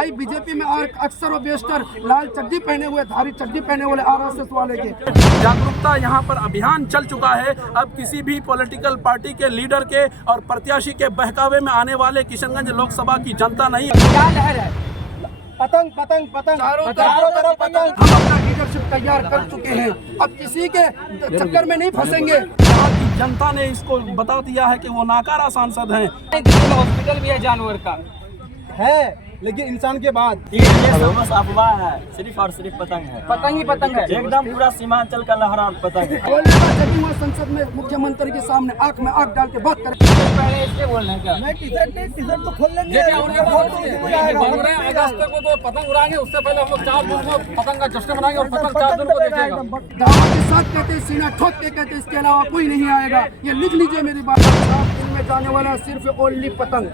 भाई बीजेपी में और अक्सर और बेशतर लाल चड्डी पहने हुए, धारी चड्डी पहने हुए आरएसएस वाले के जागरूकता यहाँ पर अभियान चल चुका है। अब किसी भी पॉलिटिकल पार्टी के लीडर के और प्रत्याशी के बहकावे में आने वाले किशनगंज लोकसभा की जनता नहीं। क्या लहर है? पतंग पतंग पतंग चारों तरफ पतंग। हम अपना लीडरशिप तैयार कर चुके हैं, अब किसी के चक्कर में नहीं फंसेंगे। जनता ने इसको बता दिया है कि वो नाकारा सांसद हैं। हॉस्पिटल भी है जानवर का है, लेकिन इंसान के बाद ये बस अफवाह है, सिर्फ और सिर्फ पतंग है। पतंग ही पतंग है, एकदम पूरा सीमांचल का लहरा पतंग है। जब वहाँ संसद में मुख्यमंत्री के सामने आंख में आंख डाल के बात करें। पहले इसलिए बोल रहे हैं क्या? मैं टी-शर्ट तो खोल लेंगे। अगस्त को तो पतंग उड़ाएंगे, उससे पहले हम लोग 4 जून को पतंग का जश्न मनाएंगे और पतंग 4 जून को देखेगा। दावा के साथ कहते, सीना ठोक के कहते, इसके अलावा कोई नहीं आएगा। ये लिख लीजिए मेरी बात। दिन में जाने वाला सिर्फ ओनली पतंग।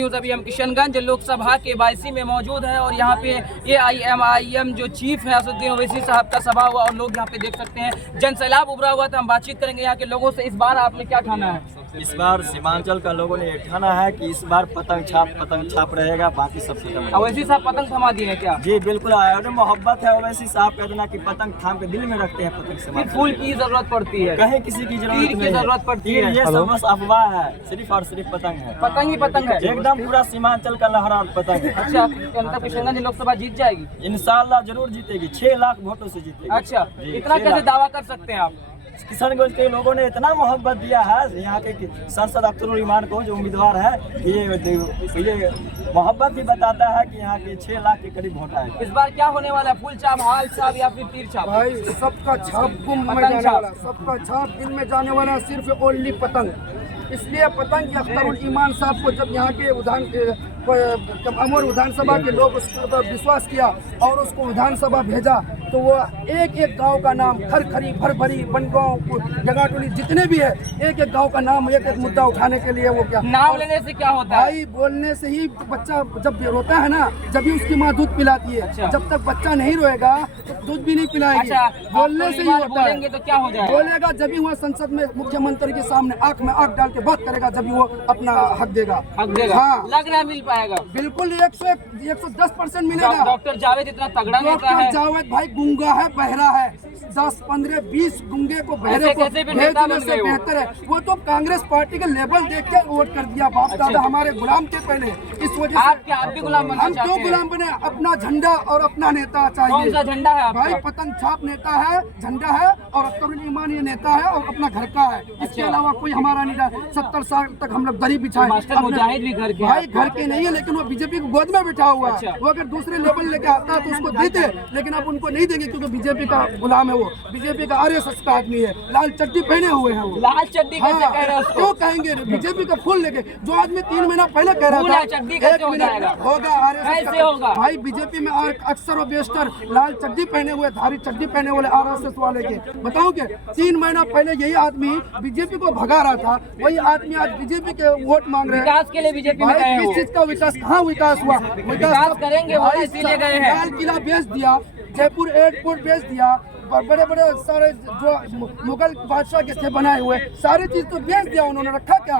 अभी हम किशनगंज लोकसभा के 22 में मौजूद है और यहाँ पे AIM जो चीफ है असदुद्दीन ओवैसी साहब का सभा हुआ और लोग यहाँ पे देख सकते हैं जन सैलाब उभरा हुआ था। हम बातचीत करेंगे यहाँ के लोगों से। इस बार आपने क्या ठाना है? इस बार सीमांचल का लोगों ने ठाना है कि इस बार पतंग छाप रहेगा, बाकी सब खत्म। ओवैसी साहब पतंग थमा दिए हैं क्या? जी बिल्कुल, मोहब्बत है ओवैसी साहब का इतना कि पतंग थाम के दिल में रखते हैं। पतंग से फूल की जरूरत पड़ती है, कहीं किसी की जरूरत पड़ती है। ये सब बस अफवाह है, सिर्फ और सिर्फ पतंग है। पतंग ही पतंग है, एकदम पूरा सीमांचल का लहरा पतंग है। अच्छा, मतलब किशनगंज लोकसभा जीत जाएगी? इंशाल्लाह जरूर जीतेगी, 6 लाख वोटों से जीतेगी। अच्छा, इतना कैसे दावा कर सकते हैं आप? किशनगंज के लोगों ने इतना मोहब्बत दिया है यहाँ के सांसद अख्तरुल ईमान को, जो उम्मीदवार है। ये मोहब्बत भी बताता है कि यहाँ के 6 लाख के करीब वोट आए। इस बार क्या होने वाला है? फूल छाप, हाल छाप या फिर तीर छाप? भाई सबका छाप गुम में जाने वाला, सबका छाप दिन में जाने वाला सिर्फ ओनली पतंग। इसलिए पतंग कि अख्तरुल ईमान साहब को जब यहाँ के जब अमर विधानसभा के लोग उस पर विश्वास किया और उसको विधानसभा भेजा, तो वो एक एक गांव का नाम, खरखरी, भरभरी, बनगांव, जगाटोली, जितने भी है, एक एक गांव का नाम, एक एक मुद्दा उठाने के लिए वो क्या नाम लेने से क्या होता है? भाई बोलने से ही बच्चा जब रोता है ना, जब भी उसकी माँ दूध पिलाती है। अच्छा। जब तक बच्चा नहीं रोएगा तो दूध भी नहीं पिलाएगी। अच्छा, बोलने से ही होता है। तो क्या हो जाएगा? बोलेगा जब भी वह संसद में मुख्यमंत्री के सामने आंख में आंख डाल के बात करेगा, जब भी वो अपना हक देगा। हाँ, लग रहा है मिल पाएगा। बिल्कुल 110% मिलेगा। डॉक्टर जावेद इतना तगड़ा नेता है। डॉक्टर जावेद भाई गूंगा है, बहरा है। 10, 15, 20 गूंगे को बहरे को भेजने से बेहतर है। वो तो कांग्रेस पार्टी के लेवल देख के वोट कर दिया। बाप दादा हमारे गुलाम थे पहले, इस वजह से आप भी गुलाम बनना हम चाहते क्यों हैं? गुलाम बने? अपना झंडा और अपना नेता चाहिए। कौन सा झंडा है आपका? भाई पतंग छाप नेता है, झंडा है, और अख्तरुल ईमान ये नेता है और अपना घर का है। इसके अलावा कोई हमारा नहीं है। 70 साल तक हम लोग दरी बिछाए। मास्टर मुजाहिद भी घर के भाई घर के नहीं है, लेकिन वो बीजेपी को गोद में बिठा हुआ है। वो अगर दूसरे लेवल लेके आता है तो उसको देते, लेकिन अब उनको नहीं देंगे क्योंकि बीजेपी का गुलाम है। वो बीजेपी का RSS का आदमी है, लाल चड्डी पहने हुए हैं वो। लाल चड्डी कैसे कह रहे हैं उसको? क्यों कहेंगे? बीजेपी का फूल लेके जो आदमी 3 महीना पहले कह रहा था चड्डी कैसे हो जाएगा? होगा RSS कैसे होगा? भाई बीजेपी में और अक्सर और बेशतर लाल चड्डी पहने हुए, धारी चड्डी पहने हुए RSS वाले के बताऊं कि 3 महीना पहले यही आदमी बीजेपी को भगा रहा था, वही आदमी आज बीजेपी के वोट मांग रहे हैं। विकास के लिए बीजेपी में गए हैं। किस चीज का विकास? कहाँ विकास हुआ? विकास करेंगे, वो इसीलिए गए हैं। लाल किला बेच दिया, जयपुर एयरपोर्ट बेच दिया, बड़े बड़े सारे जो मुगल बादशाह के थे बनाए हुए सारी चीज तो बेच दिया उन्होंने। रखा क्या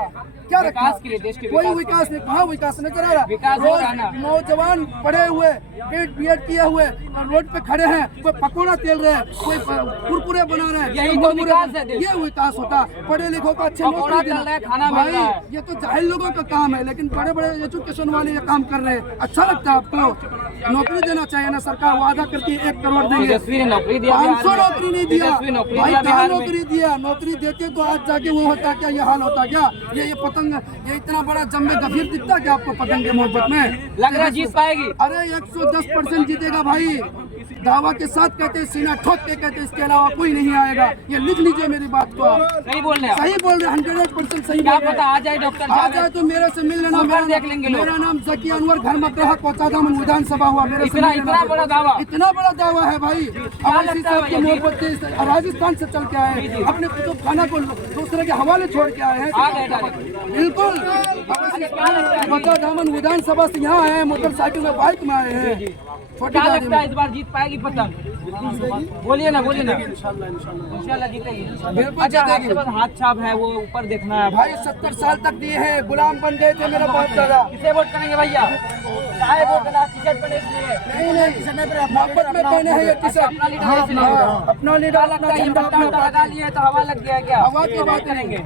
रखा? विकास के लिए, देश के कोई विकास विकास नहीं। कहाँ विकास नजर आ रहा? विकास हो रहा ना। नौजवान पढ़े हुए, BEd किए हुए रोड पे खड़े हैं, कोई पकौड़ा तेल रहे हैं, कोई कुरकुरे बना रहे हैं। यही तो विकास है देश। ये विकास होता। पढ़े लिखों का अच्छे पकौड़ा नौकरी चल रहा है, देना। खाना मिल रहा है। ये तो जाहिल लोगों का काम है, लेकिन बड़े बड़े एजुकेशन वाले ये काम कर रहे हैं। अच्छा लगता है आपको? नौकरी देना चाहिए ना। सरकार वादा करती है 1 करोड़ देंगे, तेजस्वी ने नौकरी दिया, 500 नौकरी नहीं दिया। तेजस्वी नौकरी भाई दिया कहाँ बिहार में। नौकरी दिया? नौकरी देते तो आज जाके वो होता क्या? ये हाल होता क्या? ये पतंग, ये इतना बड़ा जम्मे गफीर दिखता क्या आपको पतंग के मोहब्बत में? लग रहा है जीत पाएगी। अरे 110% जीतेगा भाई। दावा के साथ कहते, सीना ठोक के कहते, इसके अलावा कोई नहीं आएगा। ये लिख लीजिए मेरी बात को। सही बोल रहे हैं। सही बोल रहे, 100% सही क्या बोल रहे। पता आ जाए डॉक्टर आ जाए तो मेरे से मिल लेना। उधर देख लेंगे लोग। मेरा नाम जकी अनवर, घर मकरहा, कोचाधाम विधानसभा हुआ। मेरे से इतना मिल लेना। बड़ा दावा। इतना बड़ा दावा है भाई। अवैसी लगता है साहब के भैया? मोहब्बत से राजस्थान से चल के आए हैं, अपने कुतुब खाना को दूसरे के हवाले छोड़ के आए हैं। आ गए डायरेक्ट। बिल्कुल कोचाधाम विधानसभा से यहाँ आए हैं, मोटरसाइकिल में, बाइक में आए हैं। छोटी क्या गाड़ी लगता है में। इस बार जीत पाएगी पतंग? बोलिए ना, बोलिए ना। इंशाल्लाह जीतेगी। बिल्कुल अच्छा, जीतेगी। आपके पास हाथ छाप है, वो ऊपर देखना है। भाई 70 साल तक दिए हैं, गुलाम बन गए थे मेरा बहुत ज्यादा। किसे वोट करेंगे भैया? चाहे वोट देना, टिकट बनेगा। मोहब्बत में पहने हैं ये टी शर्ट। अपना लीडर अपना झंडा अपना लगा लिए तो हवा लग गया क्या? हवा की बात करेंगे,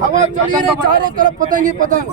हवा चली रही चारों तरफ पतंग ही पतंग,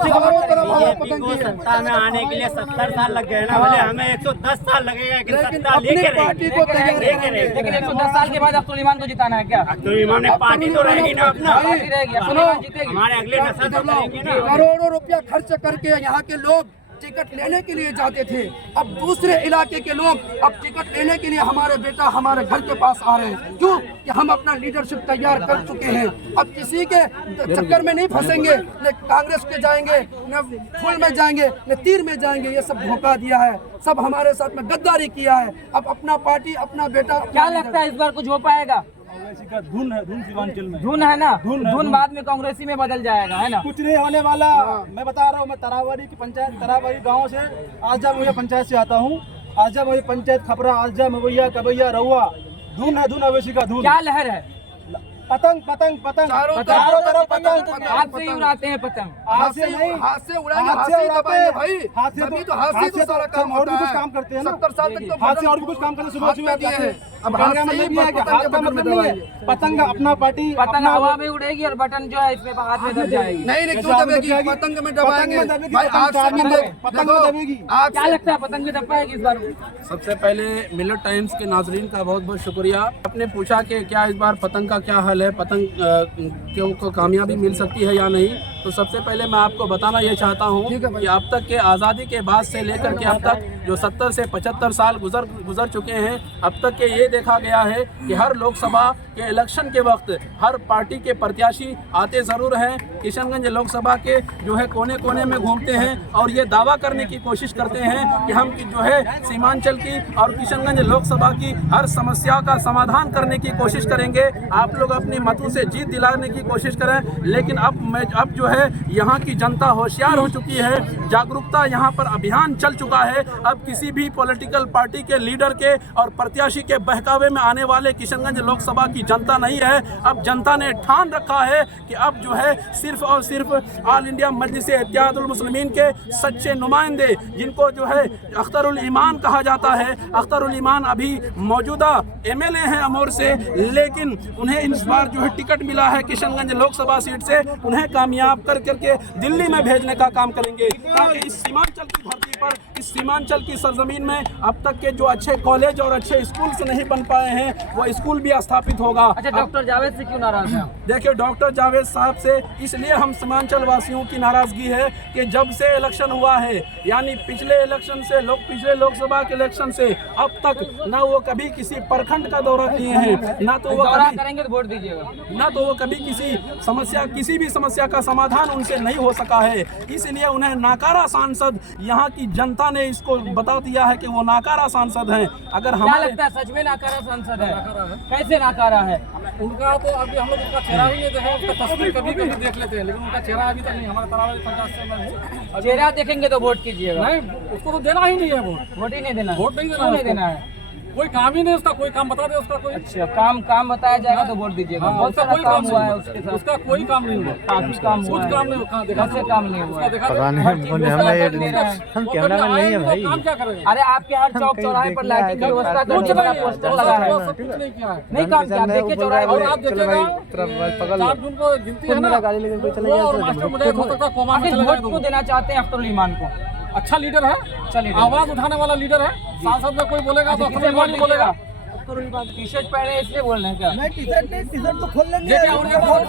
चारों तरफ हवा पतंग की है। सत्ता में आने के लिए 70 साल लग गए ना, बोले हमें 110 साल लगेगा कि लेकिन सत्ता अपनी लेके पार्टी को तैयार करेंगे। लेकिन 110 साल के बाद अब्दुल ईमान को जिताना है क्या? तो इमाम ने पार्टी तो रहेगी ना अपना, पार्टी रहेगी, अब्दुल ईमान जीतेगी। हमारे अगले नस्ल तो करेंगे ना। करोड़ों रुपया खर्च करके यहाँ के लोग टिकट लेने के लिए जाते थे, अब दूसरे इलाके के लोग अब टिकट लेने के लिए हमारे बेटा हमारे घर के पास आ रहे हैं। क्यों? कि हम अपना लीडरशिप तैयार कर चुके हैं। अब किसी के चक्कर में नहीं फंसेंगे, न कांग्रेस के जाएंगे, न फुल में जाएंगे, न तीर में जाएंगे। ये सब धोखा दिया है, सब हमारे साथ में गद्दारी किया है। अब अपना पार्टी अपना बेटा। क्या लगता है इस बार कुछ हो पाएगा? धुन है, धुन सीमांचल में धुन है ना, धुन बाद में कांग्रेसी में बदल जाएगा, है ना? कुछ नहीं होने वाला। मैं बता रहा हूँ, मैं तरावरी की पंचायत, तरावरी गांव से आजा मुझे पंचायत से आता हूँ। आजा मुझे पंचायत खपरा, आजा मवैया कबैया रहुआ, धुन है, धुन अवैसी का धुन। क्या लहर है? पतंग पतंग पतंग चारों तरफ पतंग। हाथ से ही उड़ाते हैं पतंग। हाथ से नहीं, हाथ से उड़ाएंगे, हाथ हाथ से से दबाएंगे उड़ाते भाई। हैं। हाथ से तभी तो हाथ से तो सारा काम और भी होता कुछ है। काम करते हैं ना। 70 साल तक तो हाथ से और भी कुछ काम करते हैं, सुबह हाथ सुबह में दिए हैं। अब कहने हाथ का से ही मतलब ये है कि पतंग हाथ के का बटन में मतलब नहीं है। दबाएंगे। पतंग अपना पार्टी पतंग अपना हवा में उड़ेगी और बटन जो है इसमें हाथ में दब जाएगी। नहीं नहीं, क्यों दबेगी? पतंग में दबाएंगे पतंग में दबेगी, भाई। पतंग आग से चार में भी दबेगी, पतंग में दबेगी। आग क्या से लगता है पतंग में दब पाएगी इस बार? सबसे पहले मिलर टाइम्स के नाजरीन का बहुत बहुत शुक्रिया। आपने पूछा कि क्या इस बार पतंग का क्या हाल है, पतंग क्यों को कामयाबी मिल सकती है या नहीं। तो सबसे पहले मैं आपको बताना ये चाहता हूँ कि अब तक के आज़ादी के बाद से लेकर के अब तक जो 70 से 75 साल गुजर चुके हैं, अब तक के ये देखा गया है कि हर लोकसभा के इलेक्शन के वक्त हर पार्टी के प्रत्याशी आते ज़रूर हैं, किशनगंज लोकसभा के जो है कोने कोने में घूमते हैं और ये दावा करने की कोशिश करते हैं कि हम जो है सीमांचल की और किशनगंज लोकसभा की हर समस्या का समाधान करने की कोशिश करेंगे। आप लोग अपनी मतों से जीत दिलाने की कोशिश करें, लेकिन अब जो है यहाँ की जनता होशियार हो चुकी है, जागरूकता यहाँ पर अभियान चल चुका है। अब किसी भी पॉलिटिकल पार्टी के लीडर के और प्रत्याशी के बहकावे में आने वाले किशनगंज लोकसभा की जनता नहीं है। अब जनता ने ठान रखा है कि अब जो है सिर्फ और सिर्फ ऑल इंडिया मजलिस इत्तेहादुल मुस्लिमीन के सच्चे नुमाइंदे, जिनको जो है अख्तरुल ईमान कहा जाता है। अख्तरुल ईमान अभी मौजूदा MLA हैं अमोर से, लेकिन उन्हें इस बार जो है टिकट मिला है किशनगंज लोकसभा सीट से, उन्हें कामयाब करके दिल्ली में भेजने का काम करेंगे, ताकि इस सीमांचल की धरती पर, इस सीमांचल की सरजमीन में अब तक के जो अच्छे कॉलेज और अच्छे स्कूल से नहीं बन पाए हैं, वो स्कूल भी स्थापित होगा। अच्छा, डॉक्टर जावेद से क्यों नाराज हैं? देखिए, डॉक्टर जावेद साहब से इसलिए हम सीमांचल वासियों की नाराजगी है कि जब से इलेक्शन हुआ है, यानी पिछले इलेक्शन से पिछले लोकसभा के इलेक्शन से अब तक ना वो कभी किसी प्रखंड का दौरा किए हैं, ना तो वो दौरा कभी करेंगे तो वोट दीजिएगा। ना तो वो कभी किसी भी समस्या का समाधान उनसे नहीं हो सका है। इसलिए उन्हें नाकारा सांसद, यहाँ की जनता ने इसको बता दिया है कि वो नाकारा सांसद हैं। अगर क्या हमारे लगता है सच में नाकारा सांसद है? कैसे नाकारा है? उनका तो अभी हम लोग उनका चेहरा ही नहीं देखा, उसका तस्वीर कभी कभी देख लेते हैं, लेकिन उनका चेहरा अभी तक नहीं। हमारे तरावरी पंचायत से मैं हूँ। चेहरा देखेंगे तो वोट कीजिएगा। नहीं, उसको तो देना ही नहीं है वोट। वोट ही नहीं देना। वोट नहीं देना क्यों नहीं उसको। देना है? कोई काम ही नहीं उसका, कोई काम बता दे उसका कोई। अच्छा, काम बताया जाएगा तो वोट दीजिएगा। बहुत उसका सारा कोई काम काम हुआ है नहीं उसके है, साथ। उसका कोई काम नहीं हुआ। काफी काम हुआ कुछ है। काम नहीं हुआ, कहाँ देखा? कैसे काम नहीं हुआ है? देखा पता नहीं, हम कैमरा में नहीं है भाई। काम क्या करेगा? अरे आपके हर चौक चौराहे पर लाइटिंग की व्यवस्था कर कुछ दी, बड़ा नहीं, पोस्टर लगा है। सब कुछ नहीं किया है। नहीं काम किया, आप देखिए चौराहे और पर। आप देखिएगा 4 जून को गिनती है ना, वो और मास्टर मुजाहिद हो सकता है कोमा में आखिर चले वोट जाए। क्यों देना चाहते हैं अख्तरुल ईमान को? अच्छा लीडर है, अच्छा लीडर। आवाज उठाने वाला लीडर है। सांसद में कोई बोलेगा तो किसे अख्तरुल वोट ईमान ही बोलेगा। टी शर्ट पहने हैं इसलिए बोल रहे हैं क्या? टी शर्ट तो खोल लेंगे। देखिए, उनके पास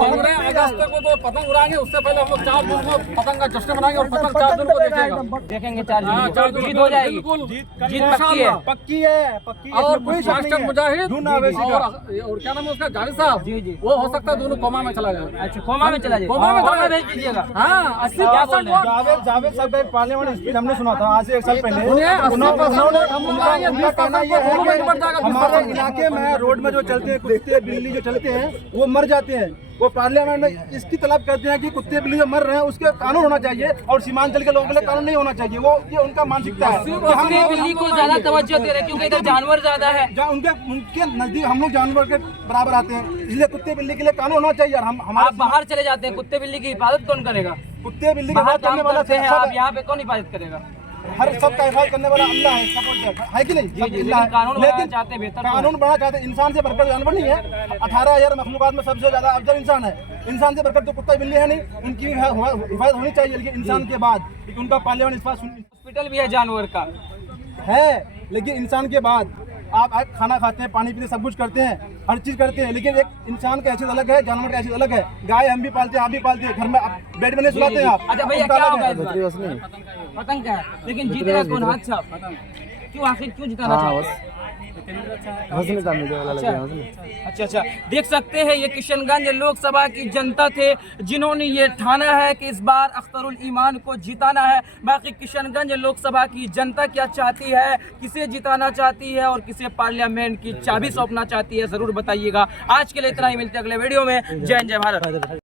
15 अगस्त को तो पतंग उड़ाएंगे, उससे पहले हम लोग 4 जून को पतंग का जश्न मनाएंगे और पतंग 4 जून को देखिएगा। देखेंगे 4 हाँ, जून 4 को। जून जीत को हो जाएगी। बिल्कुल जीत पक्की है। पक्की है, पक्की है। और कोई शक नहीं मास्टर है। मुजाहिद धुन अवैसी का। और क्या नाम है उसका, जावेद साहब जी, जी। वो हो सकता है दोनों कोमा में चला जाए। अच्छा, कोमा में चला जाए। कोमा में चला भेज दीजिएगा। हाँ, 80% वोट जावेद साहब का एक पार्लियामेंट स्पीच हमने सुना था आज से 1 साल पहले। उन्हें 80% हम लोग आएंगे, उनका कहना 20% ये है दोनों में निपट कि जाएगा। हमारे इलाके में रोड में जो चलते हैं कुत्ते बिल्ली जो चलते हैं वो मर जाते हैं। वो पार्लियामेंट में इसकी तलब करते हैं कि कुत्ते बिल्ली जो मर रहे हैं उसके कानून होना चाहिए और सीमांचल के लोगों के लिए कानून नहीं होना चाहिए। वो ये उनका मानसिकता है कि हम कुत्ते बिल्ली को ज्यादा तवज्जो दे रहे हैं क्योंकि इधर जानवर ज्यादा है। उनके नजदीक हम लोग जानवर के बराबर आते हैं, इसलिए कुत्ते बिल्ली के लिए कानून होना चाहिए। और हम आप हमारे बाहर चले जाते हैं, कुत्ते बिल्ली की हिफाजत कौन करेगा? कुत्ते बिल्ली के बाहर बात करने काम वाला करते हैं सब आप, यहाँ पे कौन हिफाजत करेगा? हर सबका हिफाजत करने वाला अल्लाह है, सपोर्ट है कि नहीं? सब अल्लाह है। कानून बनाना लेकिन चाहते हैं बेहतर तो कानून बनाना चाहते हैं, इंसान से बढ़कर जानवर नहीं है। 18,000 मखलूकात में सबसे ज्यादा अफजल इंसान है। इंसान से बढ़कर तो कुत्ता बिल्ली है नहीं, उनकी हिफाजत होनी चाहिए, लेकिन इंसान के बाद उनका पार्लियामेंट इस बात हॉस्पिटल भी है जानवर का। है, लेकिन इंसान के बाद आप खाना खाते हैं, पानी पीते, सब कुछ करते हैं, हर चीज करते हैं, लेकिन एक इंसान की हैसियत अलग है, जानवर की हैसियत अलग है। गाय हम भी पालते हैं, आप भी पालते हैं, घर में आप बेड में नहीं सुलाते हैं आप। अच्छा भैया, उनका क्या अलग होगा है। इस बार? पतंग का है, लेकिन जीतेगा कौन? हाथ साहब क्यों, आखिर क्यों जिताना चाहते हैं? अच्छा, देख सकते हैं ये किशनगंज लोकसभा की जनता थे जिन्होंने ये ठाना है कि इस बार अख्तरुल ईमान को जिताना है। बाकी किशनगंज लोकसभा की जनता क्या चाहती है, किसे जिताना चाहती है और किसे पार्लियामेंट की चाबी सौंपना चाहती है, जरूर बताइएगा। आज के लिए इतना ही, मिलते हैं अगले वीडियो में। जय हिंद, जय भारत।